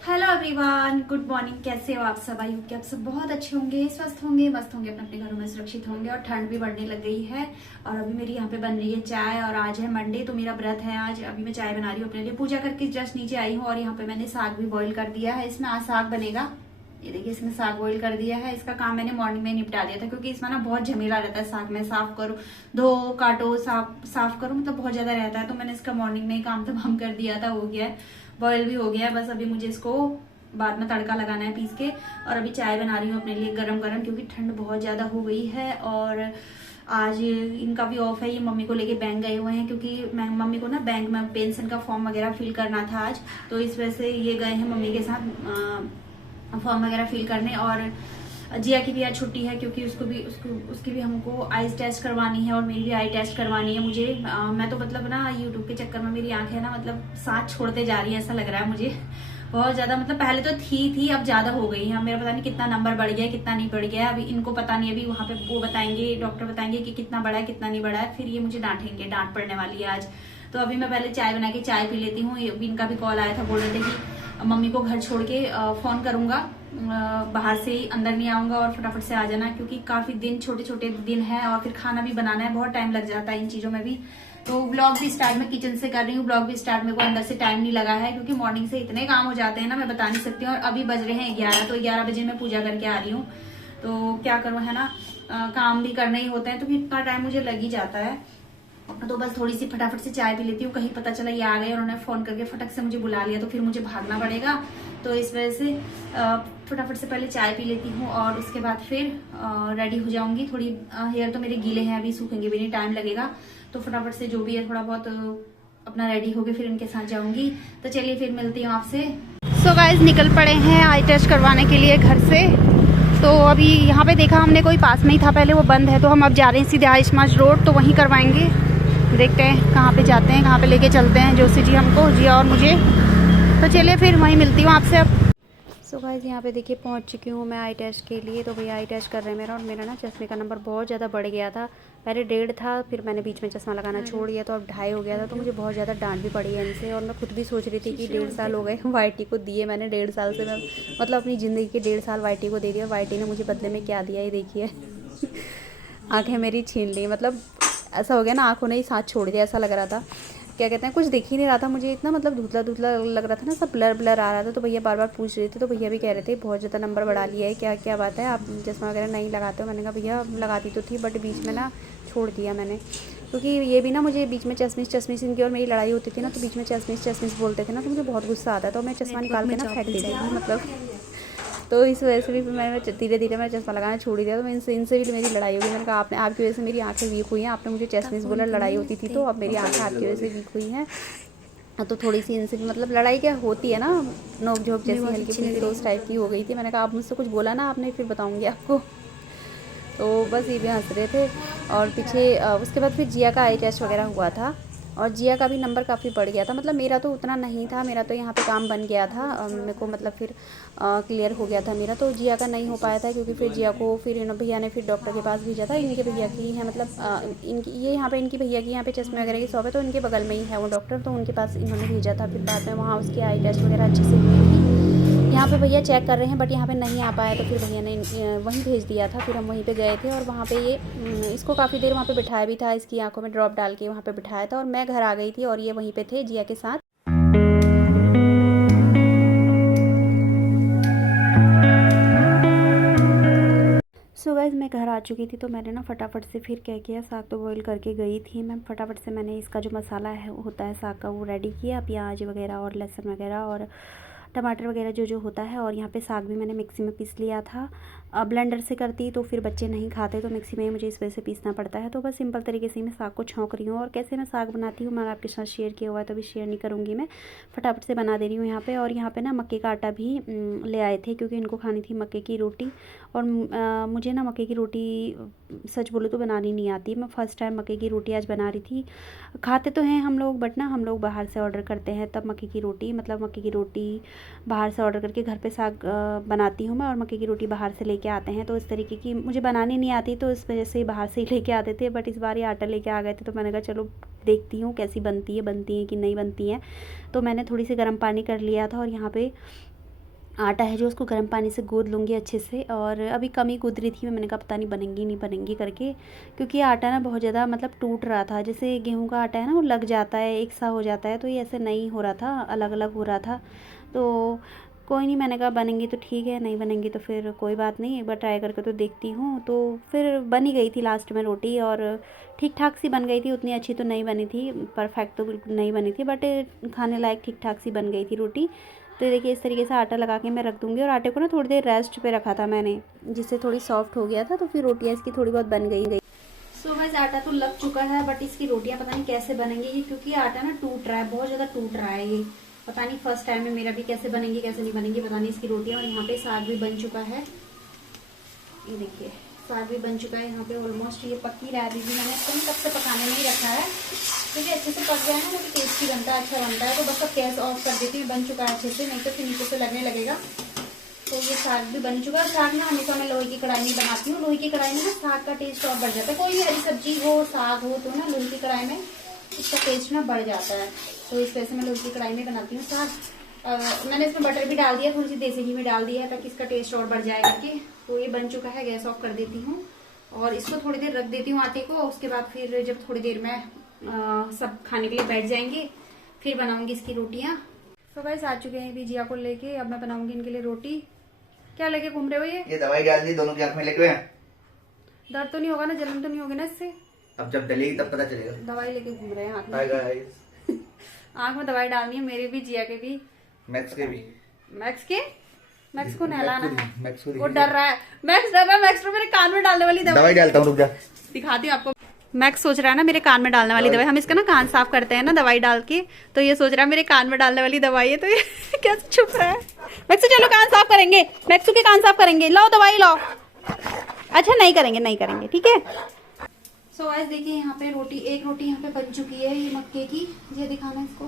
Hello everyone, good morning. कैसे हो आप सब? आई होप कि आप सब बहुत अच्छे होंगे, स्वस्थ होंगे, मस्त होंगे, अपने अपने घरों में सुरक्षित होंगे। और ठंड भी बढ़ने लग गई है। और अभी मेरी यहाँ पे बन रही है चाय। और आज है मंडे, तो मेरा व्रत है आज। अभी मैं चाय बना रही हूँ अपने लिए। पूजा करके जस्ट नीचे आई हूँ और यहाँ पे मैंने साग भी बॉईल कर दिया है। इसमें आज साग बनेगा। ये देखिए, इसमें साग बॉईल कर दिया है। इसका काम मैंने मॉर्निंग में निपटा दिया था, क्योंकि इसमें ना बहुत झमेला रहता है। साग में साफ करो, धो, काटो, साफ करो, मतलब बहुत ज्यादा रहता है। तो मैंने इसका मॉर्निंग में ही काम तमाम कर दिया था। हो गया है, बॉयल भी हो गया है। बस अभी मुझे इसको बाद में तड़का लगाना है पीस के। और अभी चाय बना रही हूँ अपने लिए गरम गरम, क्योंकि ठंड बहुत ज्यादा हो गई है। और आज इनका भी ऑफ है। ये मम्मी को लेके बैंक गए हुए हैं, क्योंकि मैं मम्मी को ना बैंक में पेंशन का फॉर्म वगैरह फिल करना था आज। तो इस वजह से ये गए हैं मम्मी के साथ फॉर्म वगैरह फिल करने। और जिया की भी आज छुट्टी है, क्योंकि उसकी भी हमको आईज टेस्ट करवानी है और मेरी भी आई टेस्ट करवानी है मुझे। मैं तो मतलब ना यूट्यूब के चक्कर में मेरी आंखें ना मतलब साथ छोड़ते जा रही है, ऐसा लग रहा है मुझे बहुत ज्यादा। मतलब पहले तो थी अब ज्यादा हो गई है। मेरा पता नहीं कितना नंबर बढ़ गया है, कितना नहीं बढ़ गया है। अभी इनको पता नहीं, अभी वहां पे वो बताएंगे, डॉक्टर बताएंगे कि कितना बढ़ा है कितना नहीं बढ़ा है। फिर ये मुझे डांटेंगे, डांट पड़ने वाली है आज। तो अभी मैं पहले चाय बना के चाय पी लेती हूँ। अभी इनका भी कॉल आया था, बोल रहे थे कि मम्मी को घर छोड़ के फोन करूंगा, बाहर से ही, अंदर नहीं आऊंगा और फटाफट से आ जाना, क्योंकि काफी दिन, छोटे छोटे दिन है और फिर खाना भी बनाना है, बहुत टाइम लग जाता है इन चीजों में भी। तो ब्लॉग भी स्टार्ट मैं किचन से कर रही हूँ। ब्लॉग भी स्टार्ट मेरे को अंदर से टाइम नहीं लगा है, क्योंकि मॉर्निंग से इतने काम हो जाते हैं ना, मैं बता नहीं सकती हूँ। और अभी बज रहे हैं 11, तो 11 बजे मैं पूजा करके आ रही हूँ। तो क्या करूँ, है ना, काम भी करने ही होते हैं, तो फिर इतना टाइम मुझे लग ही जाता है। तो बस थोड़ी सी फटाफट से चाय पी लेती हूँ। कहीं पता चला ये आ गए और उन्होंने फोन करके फटक से मुझे बुला लिया, तो फिर मुझे भागना पड़ेगा। तो इस वजह से फटाफट से पहले चाय पी लेती हूँ और उसके बाद फिर रेडी हो जाऊंगी। थोड़ी हेयर तो मेरे गीले हैं, अभी सूखेंगे भी नहीं, टाइम लगेगा। तो फटाफट से जो भी है थोड़ा बहुत अपना रेडी होके फिर इनके साथ जाऊंगी। तो चलिए फिर मिलती हूँ आपसे। सो गाइस, निकल पड़े हैं आई टेस्ट करवाने के लिए घर से। तो अभी यहाँ पे देखा हमने, कोई पास में ही था पहले, वो बंद है। तो हम अब जा रहे हैं सीधे आयुष्मान रोड, तो वहीं करवाएंगे। देखते हैं कहाँ पे जाते हैं, कहाँ पे लेके चलते हैं जोशी जी हमको, जिया और मुझे। तो चलिए फिर वहीं मिलती हूँ आपसे अब। सो गाइस, यहाँ पे देखिए पहुँच चुकी हूँ मैं आई टेस्ट के लिए। तो भैया आई टेस्ट कर रहे हैं मेरा। और मेरा ना चश्मे का नंबर बहुत ज़्यादा बढ़ गया था। पहले 1.5 था, फिर मैंने बीच में चश्मा लगाना छोड़ दिया, तो अब 2.5 हो गया था। तो मुझे बहुत ज़्यादा डांट भी पड़ी है इनसे। और मैं खुद भी सोच रही थी कि 1.5 साल हो गए वाईटी को दिए मैंने। 1.5 साल से मैं मतलब अपनी ज़िंदगी के 1.5 साल वाईटी को दे दिया। और वाईटी ने मुझे बदले में क्या दिया, ये देखिए आंखें मेरी छीन ली। मतलब ऐसा हो गया ना, आंखों ने ही साथ छोड़ दिया, ऐसा लग रहा था। क्या कहते हैं, कुछ दिख ही नहीं रहा था मुझे, इतना मतलब धुंधला धुंधला लग रहा था ना, सब ब्लर ब्लर आ रहा था। तो भैया बार बार पूछ रहे थे, तो भैया भी कह रहे थे बहुत ज़्यादा नंबर बढ़ा लिया है, क्या क्या बात है, आप चश्मा वगैरह नहीं लगाते हो? मैंने कहा भैया लगाती तो थी, बट बीच में ना छोड़ दिया मैंने। क्योंकि ये भी ना मुझे बीच में चश्मिश इनकी और मेरी लड़ाई होती थी ना, तो बीच में चश्मिश बोलते थे ना, तो मुझे बहुत गुस्सा आता है। तो मैं चश्मा निकाल के ना फेंक देती थी मतलब। तो इस वजह से भी मैंने धीरे धीरे मैं चश्मा लगाना छोड़ ही दिया। तो मैं इनसे भी मेरी लड़ाई हो गई। मैंने कहा आपने, आपकी वजह से मेरी आंखें वीक हुई हैं, आपने मुझे चश्मिश बोला, लड़ाई होती थी, तो अब मेरी आंखें आपकी वजह से वीक हुई हैं। तो थोड़ी सी इनसे भी मतलब लड़ाई क्या होती है ना, नोक झोंक जैसी हल्की फुल्की रोज टाइप की हो गई थी। मैंने कहा आप मुझसे कुछ बोला ना आपने, फिर बताऊंगी आपको। तो बस ये भी हंस रहे थे। और पीछे उसके बाद फिर जिया का आई टेस्ट वगैरह हुआ था। और जिया का भी नंबर काफ़ी बढ़ गया था। मतलब मेरा तो उतना नहीं था, मेरा तो यहाँ पे काम बन गया था, मेरे को मतलब फिर क्लियर हो गया था मेरा। तो जिया का नहीं हो पाया था, क्योंकि फिर जिया को फिर इन भैया ने फिर डॉक्टर के पास भेजा था। इनके भैया की है, मतलब इनकी ये यहाँ पे इनकी भैया की यहाँ पे चश्मे वगैरह की शॉप है, तो इनके बगल में ही है वो डॉक्टर। तो उनके पास इन्होंने भेजा था। फिर बाद में वहाँ उसकी आई टेस्ट वगैरह अच्छे से हुई थी। यहाँ पे भैया चेक कर रहे हैं, बट यहाँ पे नहीं आ पाया, तो फिर भैया ने वहीं भेज दिया था। फिर हम वहीं पे गए थे और वहाँ पे ये इसको काफ़ी देर वहाँ पे बिठाया भी था, इसकी आंखों में ड्रॉप डाल के वहाँ पे बिठाया था। और मैं घर आ गई थी और ये वहीं पे थे जिया के साथ। सो गाइस, मैं घर आ चुकी थी। तो मैंने ना फटाफट से फिर क्या किया, साग तो बॉईल करके गई थी मैं, फटाफट से मैंने इसका जो मसाला है होता है साग का, वो रेडी किया। प्याज वगैरह और लहसुन वगैरह और टमाटर वगैरह जो जो होता है। और यहाँ पे साग भी मैंने मिक्सी में पीस लिया था। ब्लेंडर से करती तो फिर बच्चे नहीं खाते, तो मिक्सी में ही मुझे इस वजह से पीसना पड़ता है। तो बस सिंपल तरीके से मैं साग को छौंक रही हूँ। और कैसे मैं साग बनाती हूँ मैंने आपके साथ शेयर किया हुआ है, तो अभी शेयर नहीं करूँगी मैं, फटाफट से बना दे रही हूँ यहाँ पे। और यहाँ पे ना मक्के का आटा भी ले आए थे, क्योंकि इनको खानी थी मक्के की रोटी। और मुझे ना मक्के की रोटी सच बोलो तो बनानी नहीं आती। मैं फ़र्स्ट टाइम मक्के की रोटी आज बना रही थी। खाते तो हैं हम लोग, बट ना हम लोग बाहर से ऑर्डर करते हैं तब मक्के की रोटी, मतलब मक्के की रोटी बाहर से ऑर्डर करके घर पे साग बनाती हूँ मैं। और मक्के की रोटी बाहर से लेके आते हैं, तो इस तरीके की मुझे बनानी नहीं आती, तो इस वजह से बाहर से ही लेके आते थे। बट इस बार ये आटा लेके आ गए थे, तो मैंने कहा चलो देखती हूँ कैसी बनती है कि नहीं बनती है। तो मैंने थोड़ी सी गर्म पानी कर लिया था और यहाँ पे आटा है जो उसको गर्म पानी से गूँद लूँगी अच्छे से। और अभी कम ही गूँद रही थी मैंने कहा पता नहीं बनेंगी नहीं बनेंगी करके, क्योंकि आटा ना बहुत ज़्यादा मतलब टूट रहा था। जैसे गेहूं का आटा है ना वो लग जाता है, एक सा हो जाता है, तो ये ऐसे नहीं हो रहा था, अलग अलग हो रहा था। तो कोई नहीं, मैंने कहा बनेंगी तो ठीक है, नहीं बनेंगी तो फिर कोई बात नहीं, एक बार ट्राई करके तो देखती हूँ। तो फिर बन ही गई थी लास्ट में रोटी, और ठीक ठाक सी बन गई थी। उतनी अच्छी तो नहीं बनी थी, परफेक्ट तो बिल्कुल नहीं बनी थी, बट खाने लायक ठीक ठाक सी बन गई थी रोटी। तो देखिए इस तरीके से आटा लगा के मैं रख दूँगी। और आटे को ना थोड़ी देर रेस्ट पे रखा था मैंने, जिससे थोड़ी सॉफ्ट हो गया था, तो फिर रोटियाँ इसकी थोड़ी बहुत बन गई। सो वैसे आटा तो लग चुका है, बट इसकी रोटियाँ पता नहीं कैसे बनेंगी, क्योंकि आटा ना टूट रहा है, बहुत ज़्यादा टूट रहा है ये। पता नहीं फर्स्ट टाइम में मेरा भी कैसे बनेंगी कैसे नहीं बनेंगी, पता नहीं इसकी रोटियाँ। और यहाँ पे साग भी बन चुका है, ये देखिए साग भी बन चुका है यहाँ पे ऑलमोस्ट। ये पकी रहा है अभी भी, मैंने इसको कब से पकाने नहीं रखा है, क्योंकि अच्छे से पक गया है ना तो टेस्टी बनता है, अच्छा बनता है। तो बस अब गैस ऑफ कर देती हूँ, बन चुका है अच्छे से, नहीं तो फिर नीचे से लगने लगेगा। तो ये साग भी बन चुका है। साग ना हमेशा मैं लोहे की कढ़ाई में बनाती हूँ, लोहे की कढ़ाई में ना साग का टेस्ट और बढ़ जाता है। कोई भी हरी सब्जी हो, साग हो, तो ना लोहे की कढ़ाई में इसका टेस्ट ना बढ़ जाता है। तो इस वजह से मैं लोहे की कढ़ाई में बनाती हूँ साग। मैंने इसमें बटर भी डाल दिया, थोड़ी सी देसी घी में डाल दिया है, ताकि इसका टेस्ट और बढ़ जाए करके। तो ये बन चुका है, गैस ऑफ कर देती हूँ और इसको थोड़ी देर रख देती हूँ आटे को। उसके बाद फिर जब थोड़ी देर में सब खाने के लिए बैठ जाएंगे, फिर बनाऊंगी इसकी रोटियाँ। तो गाइस आ चुके हैं जिया को लेके, अब मैं बनाऊंगी इनके लिए रोटी। क्या लेके घूम रहे हो? ये दवाई डाल दी दोनों की आंख में लेके। दर्द तो नहीं होगा ना, जलन तो नहीं होगी ना इससे? अब जब डलेगी तब पता चलेगा। दवाई लेके घूम रहे हैं हाथ में। आंख में दवाई डालनी है, मेरे भी, जिया के भी, मैक्स के भी। मैक्स को नहलाना है। मैक्स को वो डर रहा है, मैक्स डर रहा है। मैक्स तो मेरे कान में डालने वाली दवाई डालता हूँ, रुक जा, दिखाती हूँ आपको। मैक्स सोच रहा है ना मेरे कान में डालने वाली दवाई, हम इसका ना कान साफ करते हैं ना दवाई डाल के, तो ये सोच रहा है मेरे कान में डालने वाली दवाई है, तो ये कैसे छुप रहा है। मैक्स चलो कान साफ करेंगे, मैक्स के कान साफ करेंगे, लाओ दवाई लाओ। अच्छा नहीं करेंगे ठीक है। सो गाइस देखिए यहाँ पे रोटी, एक रोटी यहाँ पे बन चुकी है, ये मक्के की, ये दिखाना इसको,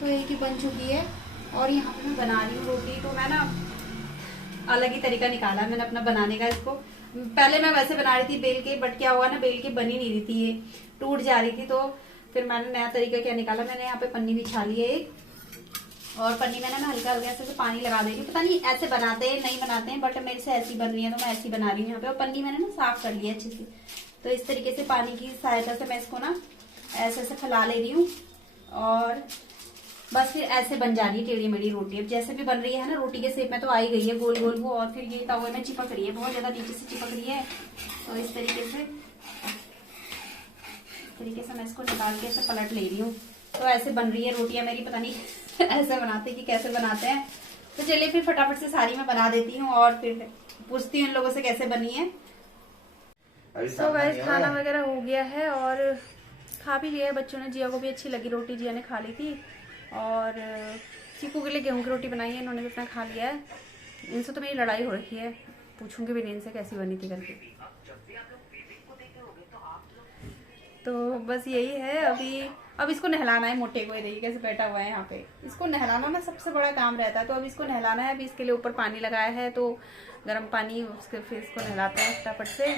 तो एक ही बन चुकी है। और यहाँ पे मैं बना रही हूँ रोटी, तो मैं ना अलग ही तरीका निकाला मैंने अपना बनाने का इसको। पहले मैं वैसे बना रही थी बेल के, बट क्या हुआ ना, बेल के बनी नहीं रही थी, ये टूट जा रही थी। तो फिर मैंने नया तरीका क्या निकाला, मैंने यहाँ पे पन्नी बिछा ली है एक, और पन्नी मैंने ना हल्का हल्का ऐसे पानी लगा दे रही हूँ। पता नहीं ऐसे बनाते हैं नहीं बनाते हैं, बट मेरे से ऐसी बन रही है तो मैं ऐसी बना रही हूँ यहाँ पे। और पन्नी मैंने ना साफ कर ली है अच्छे से, तो इस तरीके से पानी की सहायता से मैं इसको ना ऐसे ऐसे फैला ले रही हूँ, और बस फिर ऐसे बन जा रही है टेढ़ी मेढ़ी रोटी। अब जैसे भी बन रही है ना, रोटी के शेप में तो आ ही गई है गोल गोल वो, और फिर ये तवे में चिपक रही है, बहुत ज्यादा नीचे से चिपक रही है। तो इस तरीके से मैं इसको निकाल के ऐसे पलट ले रही हूँ, तो ऐसे बन रही है रोटियां मेरी। पता नहीं ऐसे बनाते कि कैसे बनाते हैं, तो चलिए फिर फटाफट से सारी मैं बना देती हूँ और फिर पूछती हूँ इन लोगों से कैसे बनी है। तो गाइस खाना वगैरह हो गया है और खा भी लिया है बच्चों ने, जिया को भी अच्छी लगी रोटी, जिया ने खा ली थी। और चीकू के लिए गेहूं की रोटी बनाई है, इन्होंने भी अपना खा लिया है। इनसे तो मेरी लड़ाई हो रखी है, पूछूंगी भी नहीं इनसे कैसी बनी थी करके। तो बस यही है। अब इसको नहलाना है मोटे को, ये देखिए कैसे बैठा हुआ है यहाँ पे। इसको नहलाना ना सबसे बड़ा काम रहता है, तो अब इसको नहलाना है। अभी इसके लिए ऊपर पानी लगाया है, तो गर्म पानी, उसके फिर इसको नहलाते हैं फटाफट से।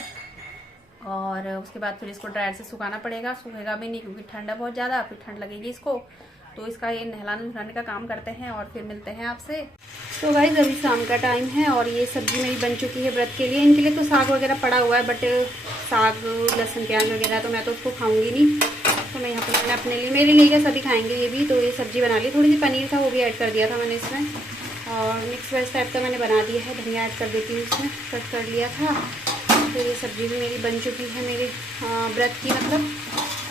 और उसके बाद फिर इसको ड्रायर से सुखाना पड़ेगा, सूखेगा भी नहीं क्योंकि ठंड है बहुत ज़्यादा, फिर ठंड लगेगी इसको। तो इसका ये नहलाने का काम करते हैं और फिर मिलते हैं आपसे। तो गाइस अभी शाम का टाइम है और ये सब्जी मेरी बन चुकी है व्रत के लिए। इनके लिए तो साग वगैरह पड़ा हुआ है, बट साग लहसुन प्याज वगैरह तो मैं तो उसको खाऊंगी नहीं, तो मैं यहाँ पर मैंने अपने लिए, मेरे लिए क्या सभी खाएंगे ये भी। तो ये सब्जी बना ली, थोड़ी सी पनीर था वो भी ऐड कर दिया था मैंने इसमें, और मिक्स वेज टाइप का मैंने बना दिया है। धनिया ऐड कर देती हूँ इसमें, कट कर लिया था। तो ये सब्जी भी मेरी बन चुकी है मेरे व्रत की मतलब,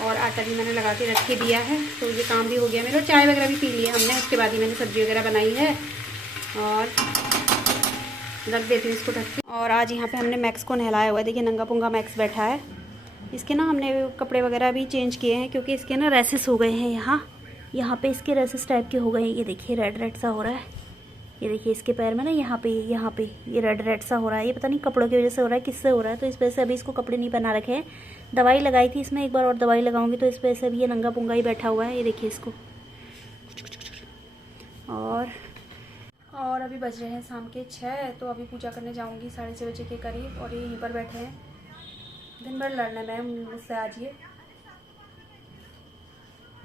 और आटा भी मैंने लगा के रख के दिया है। तो ये काम भी हो गया मेरा, चाय वगैरह भी पी लिया हमने, उसके बाद ही मैंने सब्जी वगैरह बनाई है और रख देती हूँ इसको ढक के। और आज यहाँ पे हमने मैक्स को नहलाया हुआ है, देखिए नंगा पुंगा मैक्स बैठा है। इसके ना हमने कपड़े वगैरह भी चेंज किए हैं, क्योंकि इसके ना रेसेस हो गए हैं यहाँ पे इसके रेसेस टाइप के हो गए हैं। ये देखिए रेड रेड सा हो रहा है, ये देखिए इसके पैर में ना यहाँ पे ये रेड रेड सा हो रहा है। ये पता नहीं कपड़ों की वजह से हो रहा है, किससे हो रहा है। तो इस वजह से अभी इसको कपड़े नहीं पहना रखे हैं। दवाई लगाई थी इसमें, एक बार और दवाई लगाऊंगी, तो इस वजह से अभी ये नंगा पुंगा ही बैठा हुआ है। ये देखिए इसको। और अभी बज रहे हैं शाम के 6, तो अभी पूजा करने जाऊंगी 6:30 बजे के करीब। और ये यहीं पर बैठे हैं, दिन भर लड़ने में मुझसे आज ये।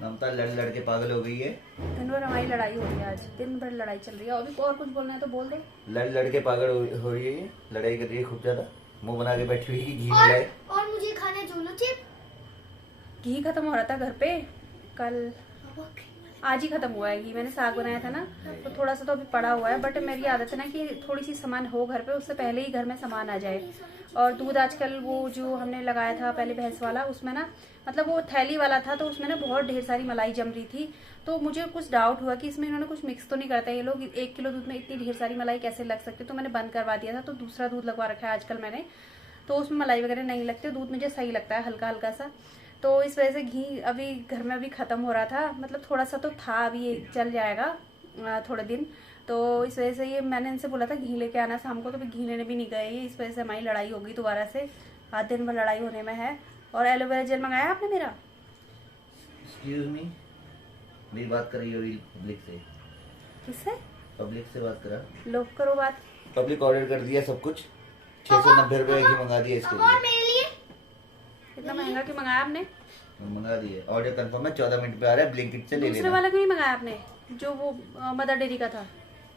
ममता लड़ लड़ के पागल हो गई है। दिन भर हमारी लड़ाई हो रही है, आज दिन भर लड़ाई चल रही है। अभी और कुछ बोलना है तो बोल दो। लड़ लड़ के पागल हो रही है, लड़ाई कर रही है खूब ज्यादा, मुंह बना के बैठी हुई है कि घी मिलाए। और मुझे खाना जोलो चिप। घी खत्म हो रहा था घर पे कल, आज ही खत्म हुआ है घी। मैंने साग बनाया था ना, तो थोड़ा सा तो अभी पड़ा हुआ है, बट मेरी आदत है ना कि थोड़ी सी सामान हो घर पे, उससे पहले ही घर में सामान आ जाए। और दूध आजकल वो जो हमने लगाया था पहले भैंस वाला, उसमें ना मतलब वो थैली वाला था, तो उसमें ना बहुत ढेर सारी मलाई जम रही थी। तो मुझे कुछ डाउट हुआ कि इसमें इन्होंने कुछ मिक्स तो नहीं करता ये लोग, 1 किलो दूध में इतनी ढेर सारी मलाई कैसे लग सकती। तो मैंने बंद करवा दिया था, तो दूसरा दूध लगवा रखा है आजकल मैंने, तो उसमें मलाई वगैरह नहीं लगती। दूध मुझे सही लगता है हल्का हल्का सा, तो इस वजह से घी अभी घर में अभी खत्म हो रहा था। मतलब थोड़ा सा तो था, अभी ये चल जाएगा थोड़े दिन। तो इस वजह से ये मैंने इनसे बोला था घी लेके आना शाम को, तो घी लेने भी नहीं गए ये। इस वजह से हमारी लड़ाई हो गई दोबारा से, आज दिन भर लड़ाई होने में है। और एलोवेरा जेल मंगाया आपने मेरा? एक्सक्यूज मी, मेरी बात कर रही हो पब्लिक से? किससे? पब्लिक से बात करा। लोग करो बात। पब्लिक ऑर्डर कर दिया सब कुछ, 690 रुपए की मंगा दिया इसके और लिए। मेरे लिए इतना महंगा क्यों मंगाया आपने? मंगा दिए, ऑर्डर कंफर्म है, 14 मिनट पे आ रहा है, ब्लिंकिट से ले दूसरे लेना। वाला क्यों नहीं मंगाया आपने, जो वो मदर डेयरी का था?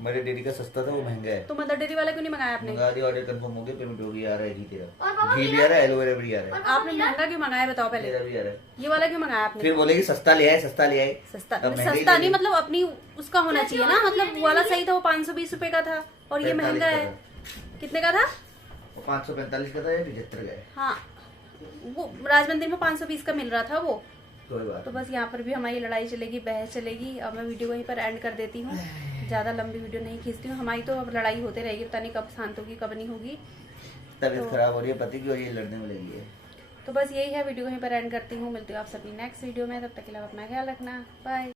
मेरे डेयरी का सस्ता था, वो महंगा है। तो मदर डेयरी वाला क्यों नहीं मंगाया आपने? मंगा दिया, ऑर्डर कंफर्म हो गया, पेमेंट हो गई, आ रहा है घी तेरा। और पापा घी भी आ रहा है, एलोवेरा भी आ रहा है, आपने महंगा क्यों मंगाया बताओ पहले? तेरा भी आ रहा है। ये वाला क्यों मंगाया आपने? फिर बोलेगी सस्ता ले आए, सस्ता ले आए। सस्ता अब महंगा ही सस्ता ले नहीं, ली। मतलब अपनी उसका होना चाहिए ना, मतलब वो वाला सही था, वो 520 रुपए का था, और ये 45 महंगा का है। था। कितने का था? वो 545 का था या 75 का है? हाँ, वो राजमंदिर में 520 का मिल रहा था वो। कोई बात तो बस यहाँ पर भी हमारी लड़ाई चलेगी, बहस चलेगी। अब मैं वीडियो वहीं पर एंड कर देती हूँ, ज्यादा लंबी वीडियो नहीं खींचती हूँ। हमारी तो अब लड़ाई होते रहेगी, पता नहीं कब शांत होगी कब नहीं होगी। नहीं। तबीयत खराब हो रही है पति की, और ये लड़ने में लगी है। तो बस यही है, वीडियो वहीं पर एंड करती हूँ। मिलती हूँ आप सभी नेक्स्ट वीडियो में, तब तक के लिए आप अपना ख्याल रखना। बाय।